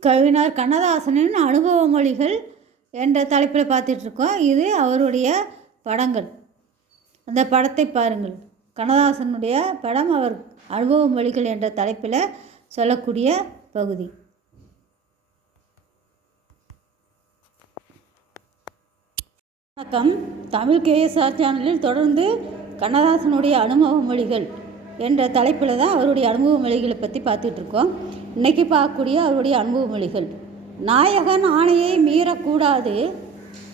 கவிஞர் கண்ணதாசனின் அனுபவ மொழிகள் என்ற தலைப்பில் பார்த்துட்ருக்கோம். இது அவருடைய படங்கள். அந்த படத்தை பாருங்கள். கண்ணதாசனுடைய படம் அவர் அனுபவ மொழிகள் என்ற தலைப்பில் சொல்லக்கூடிய பகுதி. வணக்கம். தமிழ் கேஎஸ்ஆர் சேனலில் தொடர்ந்து கண்ணதாசனுடைய அனுபவ மொழிகள் என்ற தலைப்பில் தான் அவருடைய அனுபவ மொழிகளை பற்றி பார்த்துட்ருக்கோம். இன்றைக்கி பார்க்கக்கூடிய அவருடைய அனுபவ மொழிகள் நாயகன் ஆணையை மீறக்கூடாது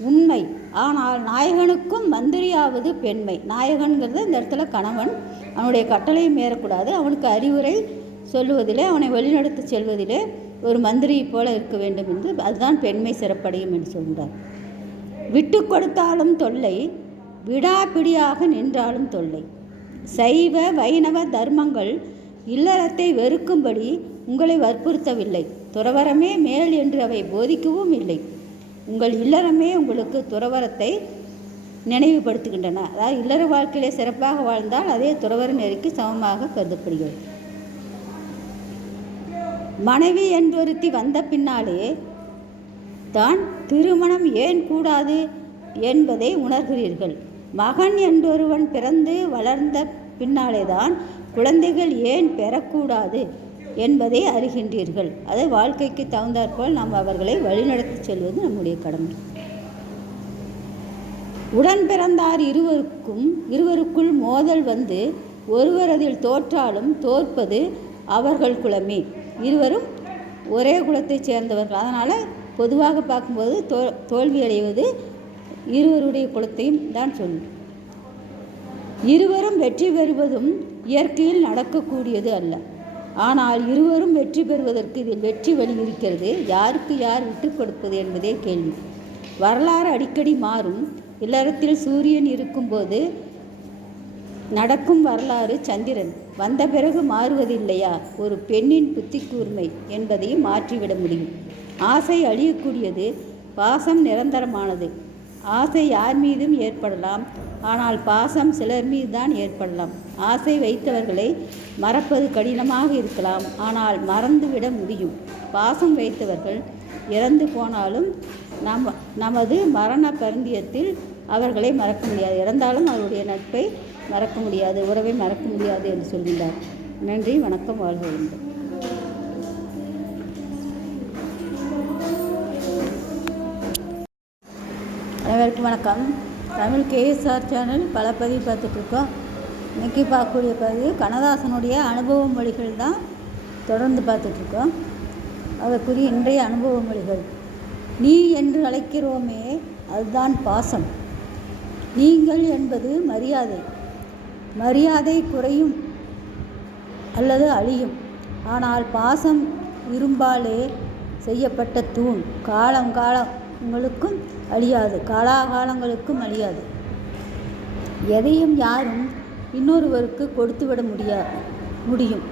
உண்மை. ஆனால் நாயகனுக்கும் மந்திரியாவது பெண்மை. நாயகன்கிறது இந்த இடத்துல கணவன். அவனுடைய கட்டளையை மீறக்கூடாது. அவனுக்கு அறிவுரை சொல்லுவதிலே அவனை வழிநடத்தி செல்வதிலே ஒரு மந்திரி போல இருக்க வேண்டும் என்று அதுதான் பெண்மை சிறப்படையும் என்று சொல்கிறார். விட்டு கொடுத்தாலும் தொல்லை விடாப்பிடியாக நின்றாலும் தொல்லை. சைவ வைணவ தர்மங்கள் இல்லறத்தை வெறுக்கும்படி உங்களை வற்புறுத்தவில்லை. துறவரமே மேல் என்று அவை போதிக்கவும் இல்லை. உங்கள் இல்லறமே உங்களுக்கு துறவரத்தை நினைவுபடுத்துகின்றன. அதாவது இல்லற வாழ்க்கையிலே சிறப்பாக வாழ்ந்தால் அதே துறவர நெறிக்கு சமமாக கருதப்படுகிறது. மனைவி என்றொருத்தி வந்த பின்னாலே தான் திருமணம் ஏன் கூடாது என்பதை உணர்கிறீர்கள். மகன் என்றொருவன் பிறந்து வளர்ந்த பின்னாலே தான் குழந்தைகள் ஏன் பெறக்கூடாது என்பதை அறிகின்றீர்கள். அதை வாழ்க்கைக்கு தகுந்தாற்போல் நாம் அவர்களை வழிநடத்தி செல்வது நம்முடைய கடமை. உடன் பிறந்தார் இருவருக்கும் இருவருக்குள் மோதல் வந்து ஒருவர் அதில் தோற்றாலும் தோற்பது அவர்கள் குலமே. இருவரும் ஒரே குலத்தைச் சேர்ந்தவர்கள். அதனால் பொதுவாக பார்க்கும்போது தோ தோல்வி அடைவது இருவருடைய குலத்தையும் தான் சொல்லும். இருவரும் வெற்றி பெறுவதும் இயற்கையில் நடக்கக்கூடியது அல்ல. ஆனால் இருவரும் வெற்றி பெறுவதற்கு இதில் வெற்றி வழி இருக்கிறது. யாருக்கு யார் விட்டு கொடுப்பது என்பதே கேள்வி. வரலாறு அடிக்கடி மாறும். இல்லறத்தில் சூரியன் இருக்கும்போது நடக்கும் வரலாறு சந்திரன். வந்த பிறகு மாறுவதில்லையா? ஒரு பெண்ணின் புத்தி கூர்மை என்பதையும் மாற்றிவிட முடியும். ஆசை அழியக்கூடியது. பாசம் நிரந்தரமானது. ஆசை யார் மீதும் ஏற்படலாம். ஆனால் பாசம் சிலர் மீது தான் ஏற்படலாம். ஆசை வைத்தவர்களை மறப்பது கடினமாக இருக்கலாம். ஆனால் மறந்துவிட முடியும். பாசம் வைத்தவர்கள் இறந்து போனாலும் நம் நமது மரண பருந்தியத்தில் அவர்களை மறக்க முடியாது. இறந்தாலும் அவருடைய நட்பை மறக்க முடியாது. உறவை மறக்க முடியாது என்று சொல்கின்றார். நன்றி வணக்கம் வாழ்க வேண்டும் அனைவருக்கும் வணக்கம். தமிழ் கேஎஸ்ஆர் சேனல் பல பதிவு பார்த்துட்ருக்கோம். இன்றைக்கி பார்க்கக்கூடிய பதிவு கண்ணதாசனுடைய அனுபவ மொழிகள் தான் தொடர்ந்து பார்த்துட்ருக்கோம். அதற்குரிய இன்றைய அனுபவ மொழிகள் நீ என்று அழைக்கிறோமே அதுதான் பாசம். நீங்கள் என்பது மரியாதை. மரியாதை குறையும் அல்லது அழியும். ஆனால் பாசம் இரும்பாலே செய்யப்பட்ட தூண். காலம் காலங்களுக்கும் அழியாது. காலாகாலங்களுக்கும் அழியாது. எதையும் யாரும் இன்னொருவருக்கு கொடுத்துவிட முடியா முடியும்.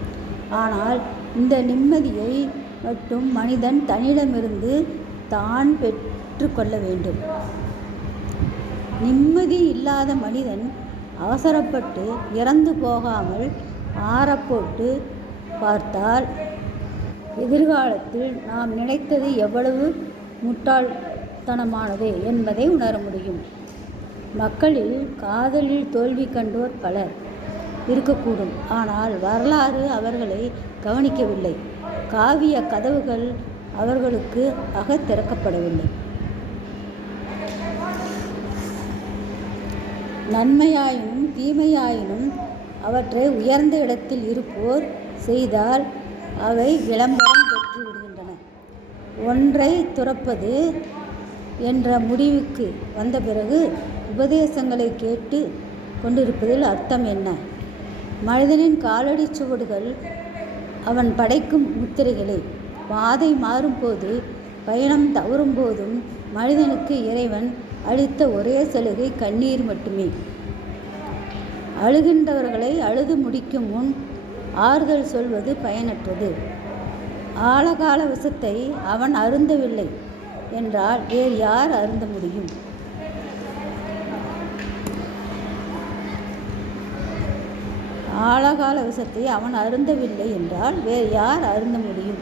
ஆனால் இந்த நிம்மதியை மட்டும் மனிதன் தன்னிடமிருந்து தான் பெற்றுக்கொள்ள வேண்டும். நிம்மதி இல்லாத மனிதன் அவசரப்பட்டு இறந்து போகாமல் ஆறப்போட்டு பார்த்தால் எதிர்காலத்தில் நாம் நினைத்தது எவ்வளவு முட்டாள் முட்டாள்தனமானது என்பதை உணர முடியும். மக்களில் காதலில் தோல்வி கண்டோர் பலர் இருக்கக்கூடும். ஆனால் வரலாறு அவர்களை கவனிக்கவில்லை. காவிய கதவுகள் அவர்களுக்கு அக திறக்கப்படவில்லை. நன்மையாயினும் தீமையாயினும் அவற்றை உயர்ந்த இடத்தில் இருப்போர் செய்தால் அவை விளம்பரம் பெற்றுவிடுகின்றன. ஒன்றை துறப்பது என்ற முடிவுக்கு வந்த பிறகு உபதேசங்களை கேட்டு கொண்டிருப்பதில் அர்த்தம் என்ன? மனிதனின் காலடி சுவடுகள் அவன் படைக்கும் முத்திரைகளே. பாதை மாறும்போது பயணம் தவறும் போதும் மனிதனுக்கு இறைவன் அளித்த ஒரே சலுகை கண்ணீர் மட்டுமே. அழுகின்றவர்களை அழுது முடிக்கும் முன் ஆறுதல் சொல்வது பயனற்றது. ஆழகால விஷத்தை அவன் அருந்தவில்லை. என்றால் வேறு யார் அருந்த முடியும்? ஆழகால விஷத்தை அவன் அருந்தவில்லை என்றால் வேறு யார் அருந்த முடியும்?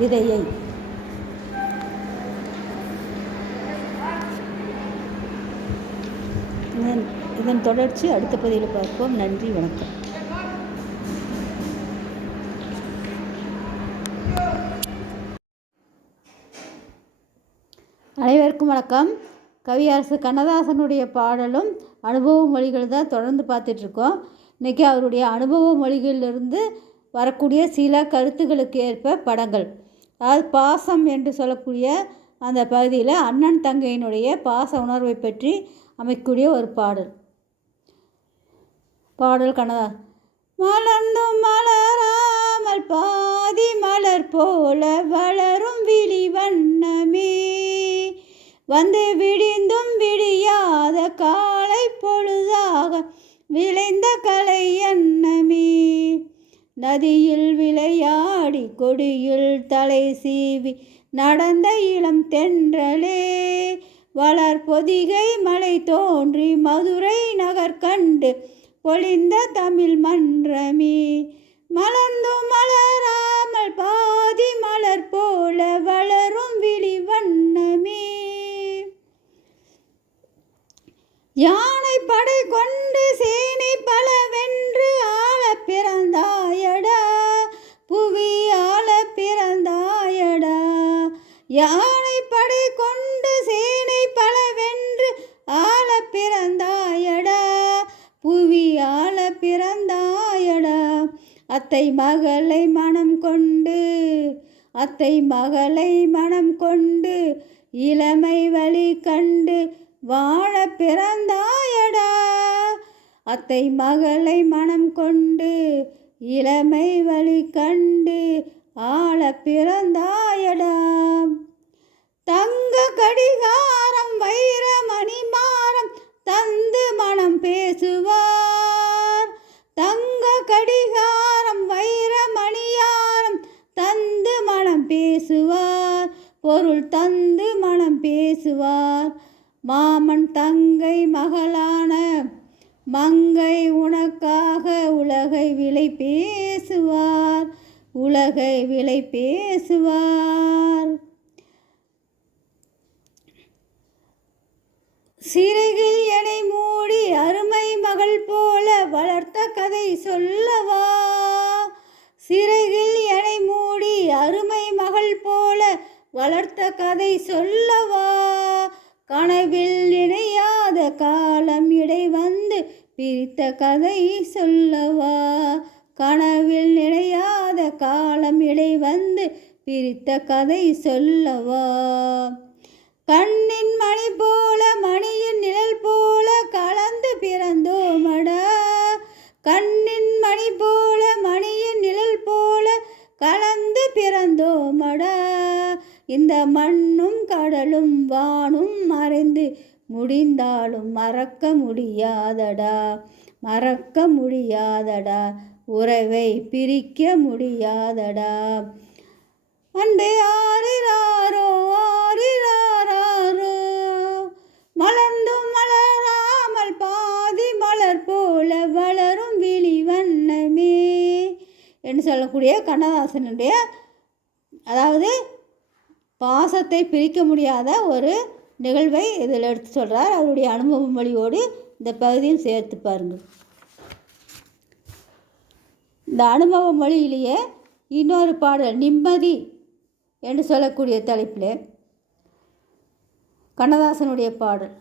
விதையை. இதன் தொடர்ச்சி அடுத்த பதிவில் பார்ப்போம். நன்றி வணக்கம். அனைவருக்கும் வணக்கம். கவியரசு கண்ணதாசனுடைய பாடலும் அனுபவ மொழிகள் தான் தொடர்ந்து பார்த்துட்ருக்கோம் இன்றைக்கி அவருடைய அனுபவ மொழிகளிலிருந்து வரக்கூடிய சில கருத்துகளுக்கு ஏற்ப படங்கள். அதாவது பாசம் என்று சொல்லக்கூடிய அந்த பகுதியில் அண்ணன் தங்கையினுடைய பாச உணர்வை பற்றி அமைக்கக்கூடிய ஒரு பாடல். பாடல் கண்ணதா மலர்ந்தும் மலராமல் பாதி மலர் போல வந்து விடிந்தும் விடியாத காலை பொழுதாக விளைந்த கலை எண்ணமே நதியில் விளையாடி கொடியில் தலை சீவி நடந்த இளம் தென்றலே. வளர் பொதிகை மலை தோன்றி மதுரை நகர் கண்டு பொழிந்த தமிழ் மன்றமே. மலர்ந்தும் மலராமல் பாதி மலர் போல வளரும் விழி வண்ணமே. யானை படை கொண்டு சேனை பலவென்று ஆள பிறந்தாயடா. புவி ஆள பிறந்தாயடா. யானை படை கொண்டு சேனை பலவென்று ஆள பிறந்தாயடா. புவி ஆள பிறந்தாயடா. அத்தை மகளை மனம் கொண்டு அத்தை மகளை மனம் கொண்டு இளமை வழி கண்டு வாழ பிறந்தாயடா. அத்தை மகளை மனம் கொண்டு இளமை வழி கண்டு ஆள பிறந்தாயடா. தங்க கடிகாரம் வைர மணிமாரம் தந்து மனம் பேசுவார். தங்க கடிகாரம் வைர மணியாரம் தந்து மனம் பேசுவார். பொருள் தந்து மனம் பேசுவார். மாமன் தங்கை மகளான மங்கை உனக்காக உலகை விலை பேசுவார் உலகை விலை பேசுவார். சிறையில் எனை மூடி அருமை மகள் போல வளர்த்த கதை சொல்லவா? சிறையில் எனை மூடி அருமை மகள் போல வளர்த்த கதை சொல்லவா? கனவில் இணையாத காலம் இடை வந்து பிரித்த கதை சொல்லவா? கனவில் நினையாத காலம் இடை வந்து பிரித்த கதை சொல்லவா? கண்ணின் மணி போல மணியின் நிழல் போல கலந்து பிறந்தோமடா? கண்ணின் மணி போல மணியின் நிழல் போல கலந்து பிறந்தோமடா? இந்த மண்ணும் கடலும் வானும் மறைந்து முடிந்தாலும் மறக்க முடியாதடா மறக்க முடியாதடா உறவை பிரிக்க முடியாதடா. அன்பே ஆரிராரோ ஆரிராரோ மலர்ந்தும் மலராமல் பாதி மலர் போல வளரும் விழி வண்ணமே. என்று சொல்லக்கூடிய கண்ணதாசனுடைய அதாவது பாசத்தை பிரிக்க முடியாத ஒரு நிகழ்வை இதில் எடுத்து சொல்கிறார் அவருடைய அனுபவ மொழியோடு இந்த பகுதியில் சேர்த்து பாருங்கள். இந்த அனுபவ மொழியிலேயே இன்னொரு பாடல் நிம்மதி என்று சொல்லக்கூடிய தலைப்பில் கண்ணதாசனுடைய பாடல்.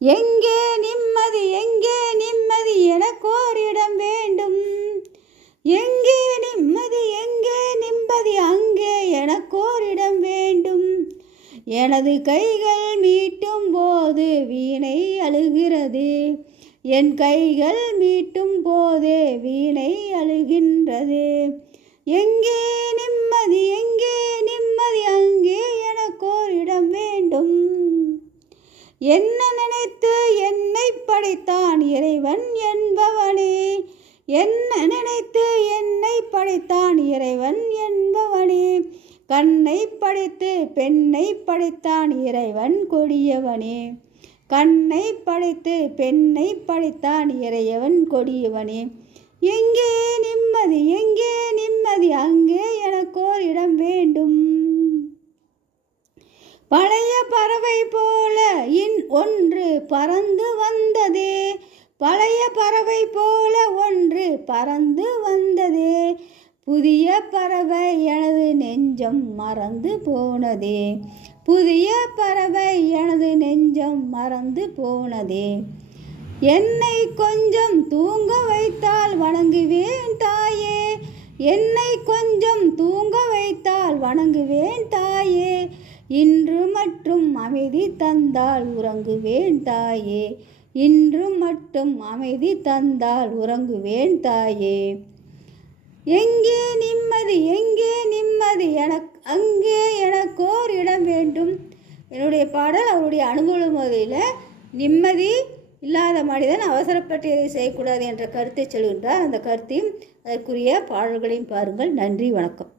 எங்கே நிம்மதி எங்கே நிம்மதி எனக்கோரிடம் வேண்டும். எங்கே எனது கைகள் மீட்டும் போது வீணை அழுகிறது. என் கைகள் மீட்டும் போதே வீணை அழுகின்றது. எங்கே நிம்மதி எங்கே நிம்மதி அங்கே எனக்கோரிடம் வேண்டும். என்ன நினைத்து என்னை படைத்தான் இறைவன் என்பவனே. என்ன நினைத்து என்னை படைத்தான் இறைவன் என்பவனே. கண்ணை படைத்து பெண்ணை படைத்தான் இறைவன் கொடியவனே. கண்ணை படைத்து பெண்ணை படைத்தான் இறையவன் கொடியவனே. எங்கே நிம்மதி எங்கே நிம்மதி அங்கே எனக்கோர் இடம் வேண்டும். பழைய பறவை போல இன் ஒன்று பறந்து வந்ததே. பழைய பறவை போல ஒன்று பறந்து வந்ததே. புதிய பறவை எனது நெஞ்சம் மறந்து போனதே. புதிய பறவை எனது நெஞ்சம் மறந்து போனதே. என்னை கொஞ்சம் தூங்க வைத்தால் வணங்குவேன் தாயே. என்னை கொஞ்சம் தூங்க வைத்தால் வணங்குவேன் தாயே. இன்று மற்றும் அமைதி தந்தால் உறங்குவேன் தாயே. இன்று மட்டும் அமைதி தந்தால் உறங்குவேன் தாயே. எங்கே நிம்மதி எங்கே நிம்மதி? எனக்கு அங்கே எனக்கோர் இடம் வேண்டும். என்னுடைய பாடல் அவருடைய அனுபவத்தில் நிம்மதி இல்லாத மனிதன் அவசரப்பட்டு எதை செய்யக்கூடாது என்ற கருத்தை சொல்கின்றார். அந்த கருத்தையும் அதற்குரிய பாடல்களையும் பாருங்கள். நன்றி வணக்கம்.